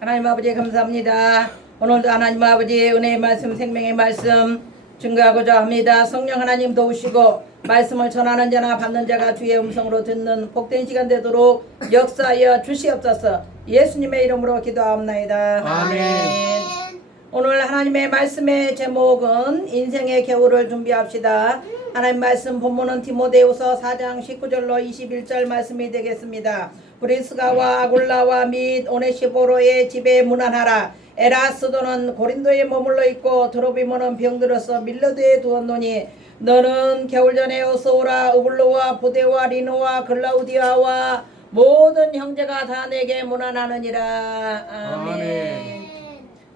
하나님 아버지 감사합니다. 오늘도 하나님 아버지 은혜의 말씀 생명의 말씀 증거하고자 합니다. 성령 하나님 도우시고 말씀을 전하는 자나 받는 자가 주의 음성으로 듣는 복된 시간 되도록 역사하여 주시옵소서. 예수님의 이름으로 기도하옵나이다. 아멘. 오늘 하나님의 말씀의 제목은 인생의 겨울을 준비합시다. 하나님 말씀 본문은 디모데후서 4장 19절로 21절 말씀이 되겠습니다. 브리스가와 아굴라와 및 오네시보로의 집에 문안하라. 에라스도는 고린도에 머물러 있고 드로비모는 병들어서 밀러드에 두었노니 너는 겨울 전에 어서 오라. 우블로와 부데와 리노와 글라우디아와 모든 형제가 다 내게 문안하느니라. 아멘.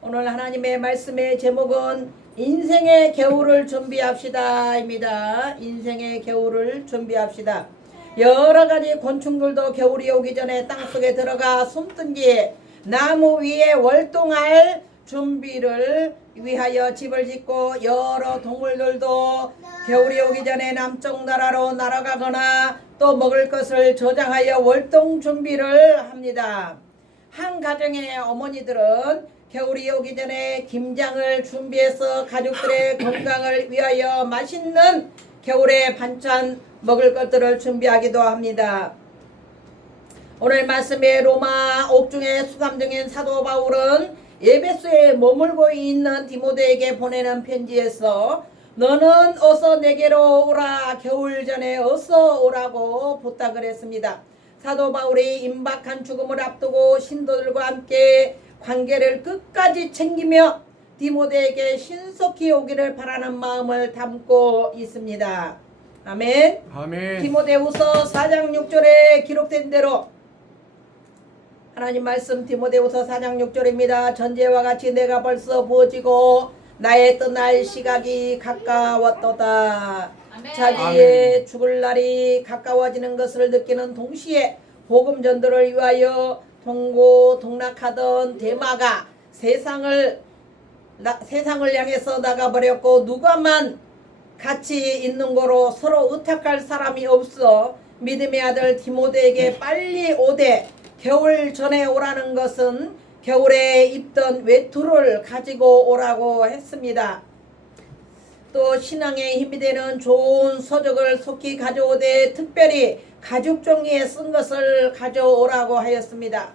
오늘 하나님의 말씀의 제목은 인생의 겨울을 준비합시다 입니다. 인생의 겨울을 준비합시다. 여러가지 곤충들도 겨울이 오기 전에 땅속에 들어가 숨든 뒤에 나무 위에 월동할 준비를 위하여 집을 짓고, 여러 동물들도 겨울이 오기 전에 남쪽 나라로 날아가거나 또 먹을 것을 저장하여 월동 준비를 합니다. 한 가정의 어머니들은 겨울이 오기 전에 김장을 준비해서 가족들의 건강을 위하여 맛있는 겨울의 반찬 먹을 것들을 준비하기도 합니다. 오늘 말씀의 로마 옥중의 수감 중인 사도 바울은 에베소에 머물고 있는 디모데에게 보내는 편지에서 너는 어서 내게로 오라. 겨울 전에 어서 오라고 부탁을 했습니다. 사도 바울이 임박한 죽음을 앞두고 신도들과 함께 관계를 끝까지 챙기며 디모데에게 신속히 오기를 바라는 마음을 담고 있습니다. 아멘. 아멘. 디모데후서 4장 6절에 기록된 대로 하나님 말씀 디모데후서 4장 6절입니다. 전제와 같이 내가 벌써 부어지고 나의 떠날 시각이 가까웠도다. 자기의 죽을 날이 가까워지는 것을 느끼는 동시에 복음 전도를 위하여 동고동락하던 데마가 세상을 향해서 나가버렸고, 누가만 같이 있는 거로 서로 의탁할 사람이 없어 믿음의 아들 디모데에게 빨리 오되 겨울 전에 오라는 것은 겨울에 입던 외투를 가지고 오라고 했습니다. 또 신앙에 힘이 되는 좋은 서적을 속히 가져오되 특별히 가죽 종이에 쓴 것을 가져오라고 하였습니다.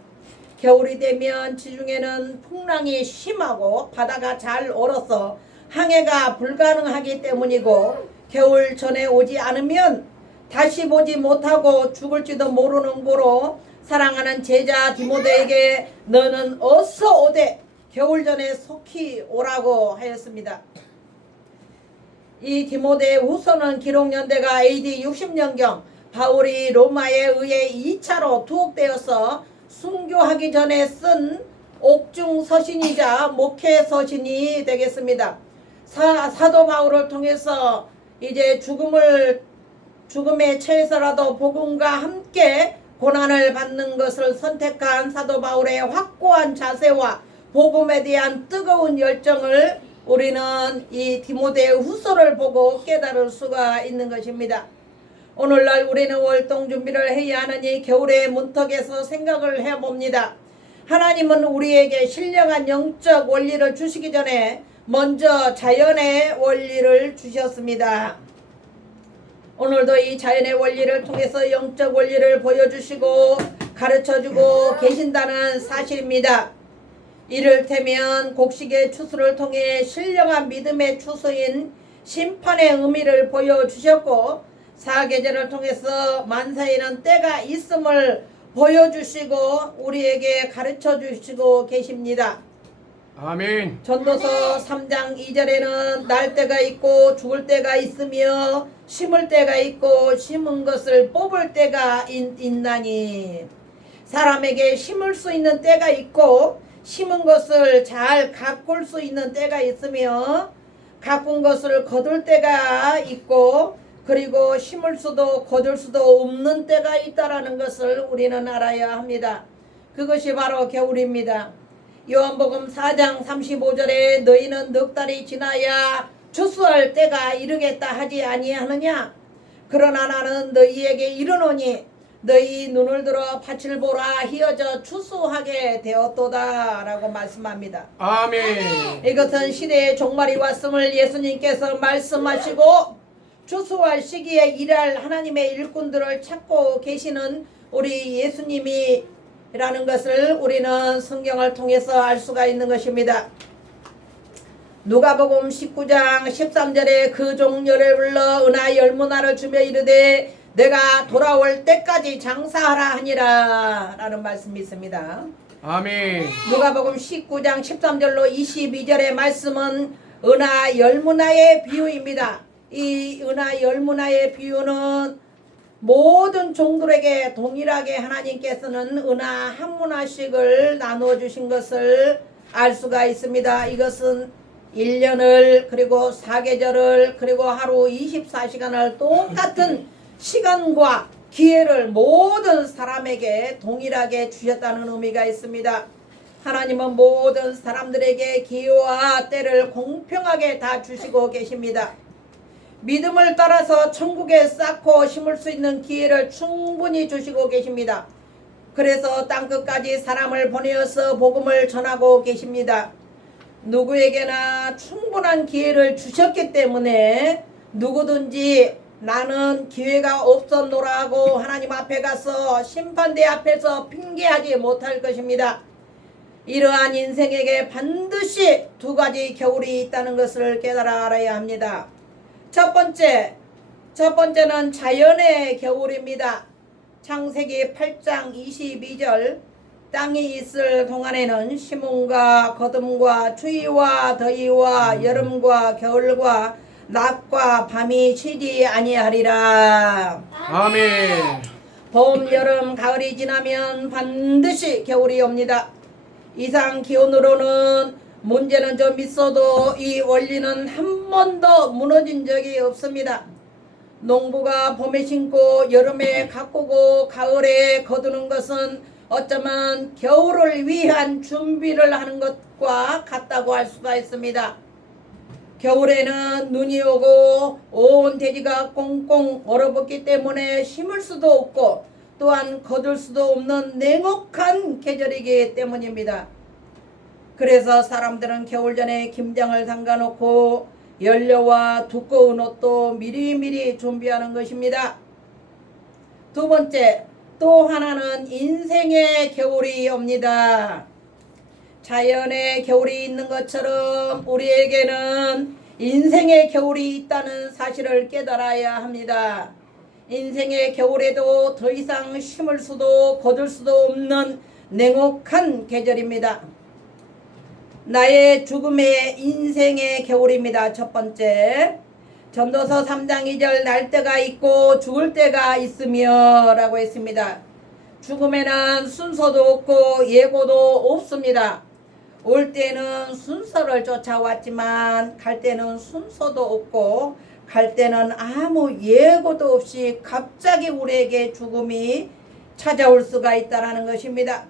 겨울이 되면 지중해는 풍랑이 심하고 바다가 잘 얼어서 항해가 불가능하기 때문이고, 겨울 전에 오지 않으면 다시 보지 못하고 죽을지도 모르는 고로 사랑하는 제자 디모데에게 너는 어서 오되 겨울 전에 속히 오라고 하였습니다. 이 디모데 후서는 기록 연대가 AD 60년경 바울이 로마에 의해 2차로 투옥되어서 순교하기 전에 쓴 옥중 서신이자 목회 서신이 되겠습니다. 사도 바울을 통해서 이제 죽음에 처해서라도 복음과 함께 고난을 받는 것을 선택한 사도 바울의 확고한 자세와 복음에 대한 뜨거운 열정을 우리는 이 디모데 후서를 보고 깨달을 수가 있는 것입니다. 오늘날 우리는 월동 준비를 해야 하느니 겨울의 문턱에서 생각을 해봅니다. 하나님은 우리에게 신령한 영적 원리를 주시기 전에 먼저 자연의 원리를 주셨습니다. 오늘도 이 자연의 원리를 통해서 영적 원리를 보여주시고 가르쳐주고 계신다는 사실입니다. 이를테면 곡식의 추수를 통해 신령한 믿음의 추수인 심판의 의미를 보여주셨고, 사계절을 통해서 만사에는 때가 있음을 보여주시고 우리에게 가르쳐주시고 계십니다. 아멘. 전도서 3장 2절에는 날 때가 있고 죽을 때가 있으며 심을 때가 있고 심은 것을 뽑을 때가 있나니, 사람에게 심을 수 있는 때가 있고 심은 것을 잘 가꿀 수 있는 때가 있으며 가꾼 것을 거둘 때가 있고, 그리고 심을 수도 거둘 수도 없는 때가 있다라는 것을 우리는 알아야 합니다. 그것이 바로 겨울입니다. 요한복음 4장 35절에 너희는 넉 달이 지나야 추수할 때가 이르겠다 하지 아니하느냐? 그러나 나는 너희에게 이르노니 너희 눈을 들어 밭을 보라 희어져 추수하게 되었도다 라고 말씀합니다. 아멘. 이것은 시대의 종말이 왔음을 예수님께서 말씀하시고 추수할 시기에 일할 하나님의 일꾼들을 찾고 계시는 우리 예수님이라는 것을 우리는 성경을 통해서 알 수가 있는 것입니다. 누가복음 19장 13절에 그 종려를 불러 은하 열문화를 주며 이르되 내가 돌아올 때까지 장사하라 하니라 라는 말씀이 있습니다. 아멘. 누가복음 19장 13절로 22절의 말씀은 은하 열문화의 비유입니다. 이 은하 열문화의 비유는 모든 종들에게 동일하게 하나님께서는 은하 한 문화씩을 나누어 주신 것을 알 수가 있습니다. 이것은 1년을 그리고 사계절을 그리고 하루 24시간을 똑같은 시간과 기회를 모든 사람에게 동일하게 주셨다는 의미가 있습니다. 하나님은 모든 사람들에게 기회와 때를 공평하게 다 주시고 계십니다. 믿음을 따라서 천국에 쌓고 심을 수 있는 기회를 충분히 주시고 계십니다. 그래서 땅끝까지 사람을 보내어서 복음을 전하고 계십니다. 누구에게나 충분한 기회를 주셨기 때문에 누구든지 나는 기회가 없었노라 하고 하나님 앞에 가서 심판대 앞에서 핑계하지 못할 것입니다. 이러한 인생에게 반드시 두 가지 겨울이 있다는 것을 깨달아 알아야 합니다. 첫 번째는 자연의 겨울입니다. 창세기 8장 22절 땅이 있을 동안에는 심음과 거둠과 추위와 더위와 여름과 겨울과 낮과 밤이 쉬지 아니하리라. 아멘. 봄, 여름, 가을이 지나면 반드시 겨울이 옵니다. 이상 기온으로는 문제는 좀 있어도 이 원리는 한 번도 무너진 적이 없습니다. 농부가 봄에 심고 여름에 가꾸고 가을에 거두는 것은 어쩌면 겨울을 위한 준비를 하는 것과 같다고 할 수가 있습니다. 겨울에는 눈이 오고 온 대지가 꽁꽁 얼어붙기 때문에 심을 수도 없고 또한 거둘 수도 없는 냉혹한 계절이기 때문입니다. 그래서 사람들은 겨울 전에 김장을 담가놓고 연료와 두꺼운 옷도 미리미리 준비하는 것입니다. 두 번째, 또 하나는 인생의 겨울이 옵니다. 자연의 겨울이 있는 것처럼 우리에게는 인생의 겨울이 있다는 사실을 깨달아야 합니다. 인생의 겨울에도 더 이상 심을 수도 거둘 수도 없는 냉혹한 계절입니다. 나의 죽음의 인생의 겨울입니다. 첫 번째, 전도서 3장 2절 날 때가 있고 죽을 때가 있으며 라고 했습니다. 죽음에는 순서도 없고 예고도 없습니다. 올 때는 순서를 쫓아왔지만 갈 때는 순서도 없고 갈 때는 아무 예고도 없이 갑자기 우리에게 죽음이 찾아올 수가 있다는 것입니다.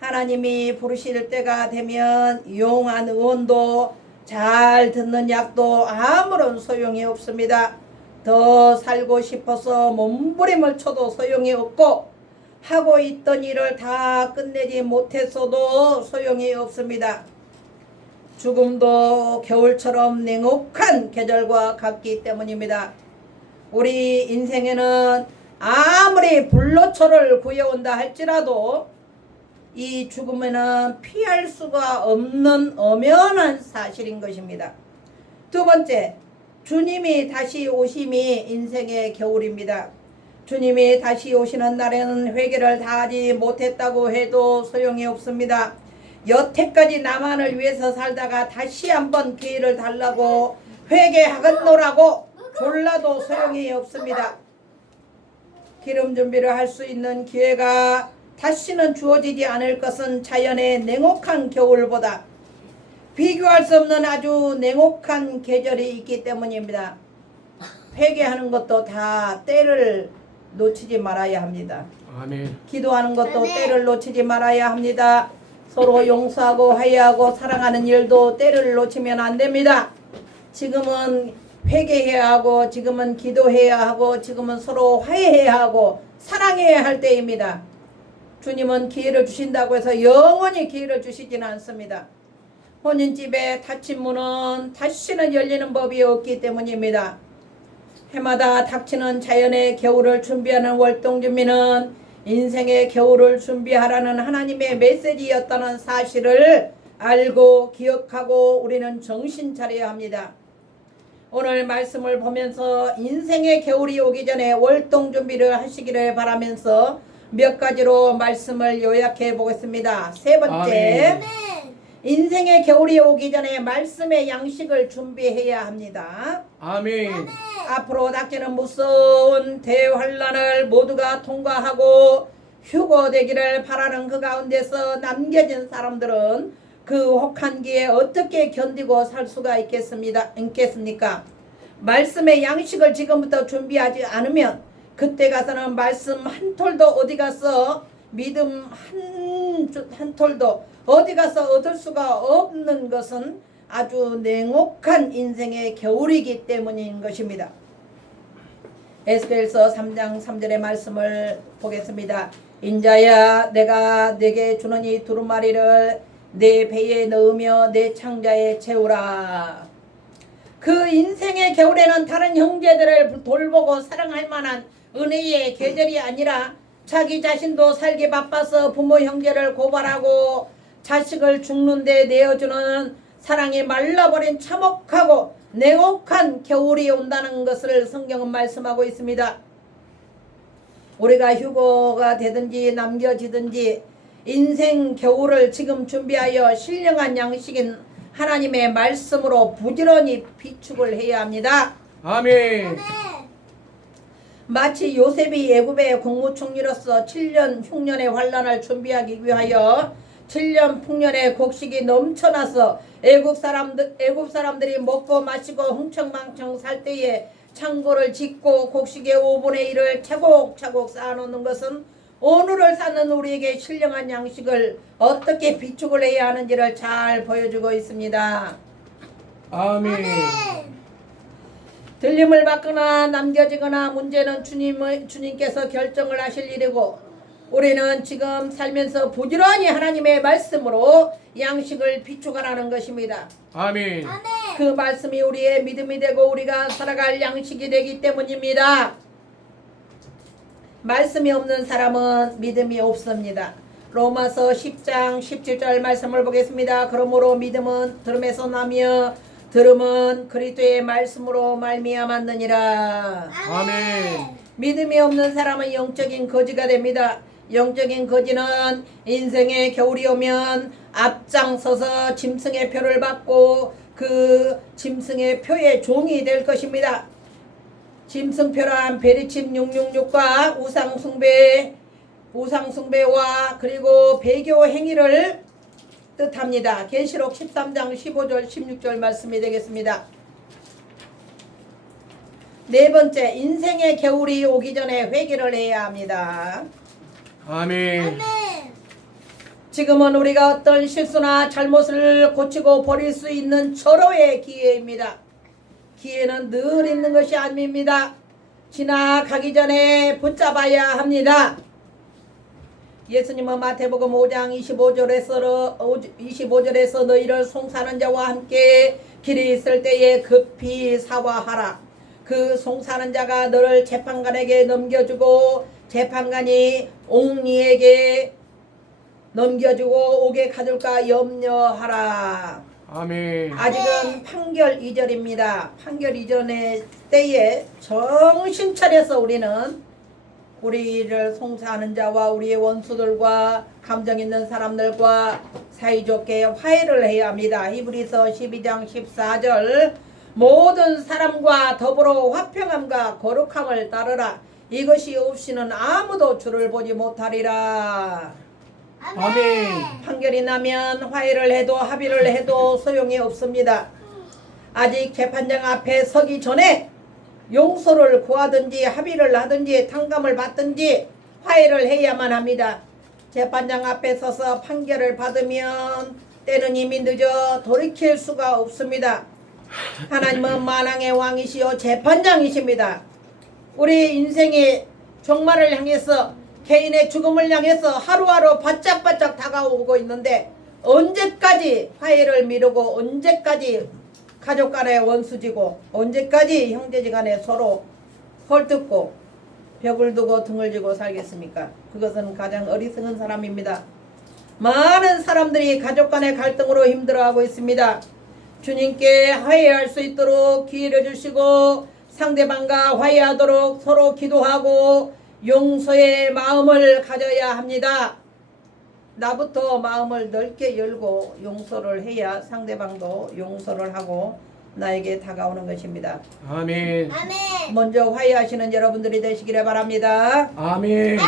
하나님이 부르실 때가 되면 용한 의원도 잘 듣는 약도 아무런 소용이 없습니다. 더 살고 싶어서 몸부림을 쳐도 소용이 없고 하고 있던 일을 다 끝내지 못했어도 소용이 없습니다. 죽음도 겨울처럼 냉혹한 계절과 같기 때문입니다. 우리 인생에는 아무리 불로초를 구해온다 할지라도 이 죽음에는 피할 수가 없는 엄연한 사실인 것입니다. 두 번째, 주님이 다시 오심이 인생의 겨울입니다. 주님이 다시 오시는 날에는 회개를 다하지 못했다고 해도 소용이 없습니다. 여태까지 나만을 위해서 살다가 다시 한번 기회를 달라고 회개하겠노라고 졸라도 소용이 없습니다. 기름 준비를 할 수 있는 기회가 다시는 주어지지 않을 것은 자연의 냉혹한 겨울보다 비교할 수 없는 아주 냉혹한 계절이 있기 때문입니다. 회개하는 것도 다 때를 놓치지 말아야 합니다. 아멘. 기도하는 것도 때를 놓치지 말아야 합니다. 서로 용서하고 화해하고 사랑하는 일도 때를 놓치면 안 됩니다. 지금은 회개해야 하고 지금은 기도해야 하고 지금은 서로 화해해야 하고 사랑해야 할 때입니다. 주님은 기회를 주신다고 해서 영원히 기회를 주시지는 않습니다. 혼인집에 닫힌 문은 다시는 열리는 법이 없기 때문입니다. 해마다 닥치는 자연의 겨울을 준비하는 월동준비는 인생의 겨울을 준비하라는 하나님의 메시지였다는 사실을 알고 기억하고 우리는 정신 차려야 합니다. 오늘 말씀을 보면서 인생의 겨울이 오기 전에 월동 준비를 하시기를 바라면서 몇 가지로 말씀을 요약해 보겠습니다. 세 번째, 인생의 겨울이 오기 전에 말씀의 양식을 준비해야 합니다. 아멘. 앞으로 닥치는 무서운 대환란을 모두가 통과하고 휴거되기를 바라는 그 가운데서 남겨진 사람들은 그 혹한기에 어떻게 견디고 살 수가 있겠습니까? 말씀의 양식을 지금부터 준비하지 않으면 그때 가서는 말씀 한 톨도 어디 가서 믿음 한 톨도 어디 가서 얻을 수가 없는 것은 아주 냉혹한 인생의 겨울이기 때문인 것입니다. 에스겔서 3장 3절의 말씀을 보겠습니다. 인자야 내가 내게 주노니 두루마리를 내 배에 넣으며 내 창자에 채우라. 그 인생의 겨울에는 다른 형제들을 돌보고 사랑할 만한 은혜의 계절이 아니라 자기 자신도 살기 바빠서 부모 형제를 고발하고 자식을 죽는데 내어주는 사랑이 말라버린 참혹하고 냉혹한 겨울이 온다는 것을 성경은 말씀하고 있습니다. 우리가 휴거가 되든지 남겨지든지 인생 겨울을 지금 준비하여 신령한 양식인 하나님의 말씀으로 부지런히 비축을 해야 합니다. 아멘. 마치 요셉이 애굽의 국무총리로서 7년 흉년의 환란을 준비하기 위하여 7년 풍년의 곡식이 넘쳐나서 애굽 사람들이 먹고 마시고 흥청망청 살 때에 창고를 짓고 곡식의 5분의 1을 차곡차곡 쌓아놓는 것은 오늘을 쌓는 우리에게 신령한 양식을 어떻게 비축을 해야 하는지를 잘 보여주고 있습니다. 아멘. 들림을 받거나 남겨지거나 문제는 주님께서 결정을 하실 일이고 우리는 지금 살면서 부지런히 하나님의 말씀으로 양식을 비축하라는 것입니다. 아멘. 그 말씀이 우리의 믿음이 되고 우리가 살아갈 양식이 되기 때문입니다. 말씀이 없는 사람은 믿음이 없습니다. 로마서 10장 17절 말씀을 보겠습니다. 그러므로 믿음은 들음에서 나며 들음은 그리스도의 말씀으로 말미암았느니라. 아멘. 믿음이 없는 사람은 영적인 거지가 됩니다. 영적인 거지는 인생의 겨울이 오면 앞장서서 짐승의 표를 받고 그 짐승의 표의 종이 될 것입니다. 짐승표란 베리칩 666과 우상숭배와 그리고 배교 행위를 뜻합니다. 계시록 13장 15절 16절 말씀이 되겠습니다. 네 번째, 인생의 겨울이 오기 전에 회개를 해야 합니다. 아멘. 지금은 우리가 어떤 실수나 잘못을 고치고 버릴 수 있는 절호의 기회입니다. 기회는 늘 있는 것이 아닙니다. 지나가기 전에 붙잡아야 합니다. 예수님은 마태복음 5장 25절에서 너희를 송사하는 자와 함께 길이 있을 때에 급히 사과하라. 그 송사하는 자가 너를 재판관에게 넘겨주고 재판관이 옥리에게 넘겨주고 옥에 가둘까 염려하라. 아멘. 아직은 판결 이전입니다. 판결 이전의 때에 정신 차려서 우리를 송사하는 자와 우리의 원수들과 감정 있는 사람들과 사이좋게 화해를 해야 합니다. 히브리서 12장 14절 모든 사람과 더불어 화평함과 거룩함을 따르라. 이것이 없이는 아무도 주를 보지 못하리라. 아멘. 판결이 나면 화해를 해도 합의를 해도 소용이 없습니다. 아직 재판장 앞에 서기 전에 용서를 구하든지 합의를 하든지 탕감을 받든지 화해를 해야만 합니다. 재판장 앞에 서서 판결을 받으면 때는 이미 늦어 돌이킬 수가 없습니다. 하나님은 만왕의 왕이시요 재판장이십니다. 우리 인생이 종말을 향해서 개인의 죽음을 향해서 하루하루 바짝바짝 다가오고 있는데 언제까지 화해를 미루고 언제까지 가족 간에 원수지고 언제까지 형제지 간에 서로 헐뜯고 벽을 두고 등을 지고 살겠습니까? 그것은 가장 어리석은 사람입니다. 많은 사람들이 가족 간의 갈등으로 힘들어하고 있습니다. 주님께 화해할 수 있도록 기회를 주시고 상대방과 화해하도록 서로 기도하고 용서의 마음을 가져야 합니다. 나부터 마음을 넓게 열고 용서를 해야 상대방도 용서를 하고 나에게 다가오는 것입니다. 아멘. 먼저 화해하시는 여러분들이 되시기를 바랍니다. 아멘.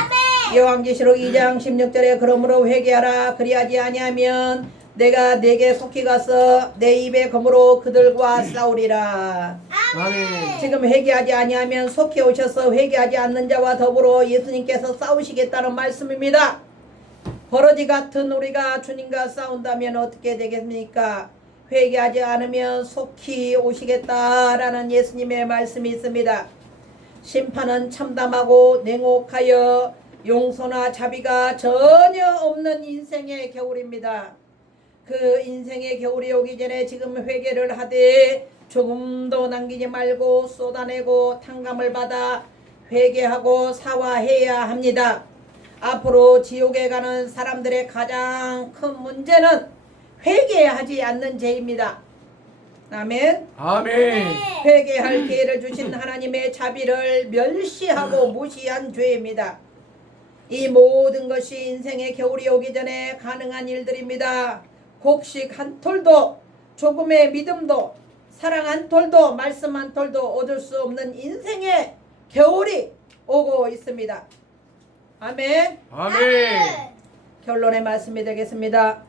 요한계시록 2장 16절에 그러므로 회개하라 그리하지 아니하면 내가 네게 속히 가서 내 입에 검으로 그들과 싸우리라. 아멘. 지금 회개하지 아니하면 속히 오셔서 회개하지 않는 자와 더불어 예수님께서 싸우시겠다는 말씀입니다. 버러지 같은 우리가 주님과 싸운다면 어떻게 되겠습니까? 회개하지 않으면 속히 오시겠다라는 예수님의 말씀이 있습니다. 심판은 참담하고 냉혹하여 용서나 자비가 전혀 없는 인생의 겨울입니다. 그 인생의 겨울이 오기 전에 지금 회개를 하되 조금도 남기지 말고 쏟아내고 탕감을 받아 회개하고 사과해야 합니다. 앞으로 지옥에 가는 사람들의 가장 큰 문제는 회개하지 않는 죄입니다. 아멘. 아멘. 회개할 기회를 주신 하나님의 자비를 멸시하고 무시한 죄입니다. 이 모든 것이 인생의 겨울이 오기 전에 가능한 일들입니다. 곡식 한 톨도 조금의 믿음도 사랑 한 톨도 말씀 한 톨도 얻을 수 없는 인생의 겨울이 오고 있습니다. 아멘. 아멘. 결론의 말씀이 되겠습니다.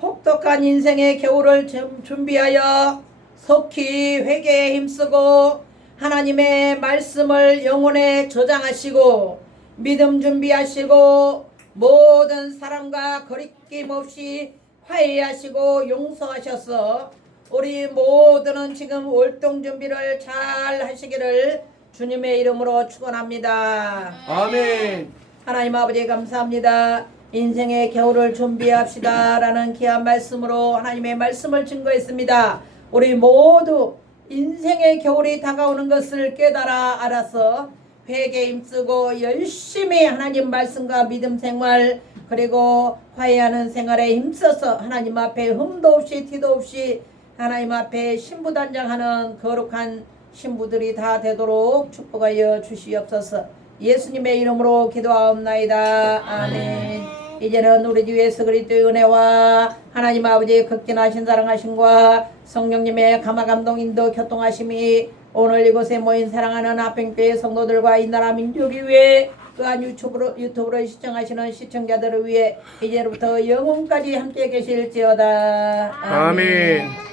혹독한 인생의 겨울을 준비하여 속히 회개에 힘쓰고 하나님의 말씀을 영혼에 저장하시고 믿음 준비하시고 모든 사람과 거리낌 없이 화해하시고 용서하셔서 우리 모두는 지금 월동 준비를 잘 하시기를 주님의 이름으로 축원합니다. 아멘. 하나님 아버지 감사합니다. 인생의 겨울을 준비합시다 라는 귀한 말씀으로 하나님의 말씀을 증거했습니다. 우리 모두 인생의 겨울이 다가오는 것을 깨달아 알아서 회개에 힘쓰고 열심히 하나님 말씀과 믿음 생활 그리고 화해하는 생활에 힘써서 하나님 앞에 흠도 없이 티도 없이 하나님 앞에 신부단장하는 거룩한 신부들이 다 되도록 축복하여 주시옵소서. 예수님의 이름으로 기도하옵나이다. 아멘. 이제는 우리 주 예수 그리스도의 은혜와 하나님 아버지의 극진하신 사랑하심과 성령님의 감화 감동 인도 교통하심이 오늘 이곳에 모인 사랑하는 합평교회 성도들과 이 나라 민족을 위해 또한 유튜브로 시청하시는 시청자들을 위해 이제부터 영원까지 함께 계실지어다. 아멘.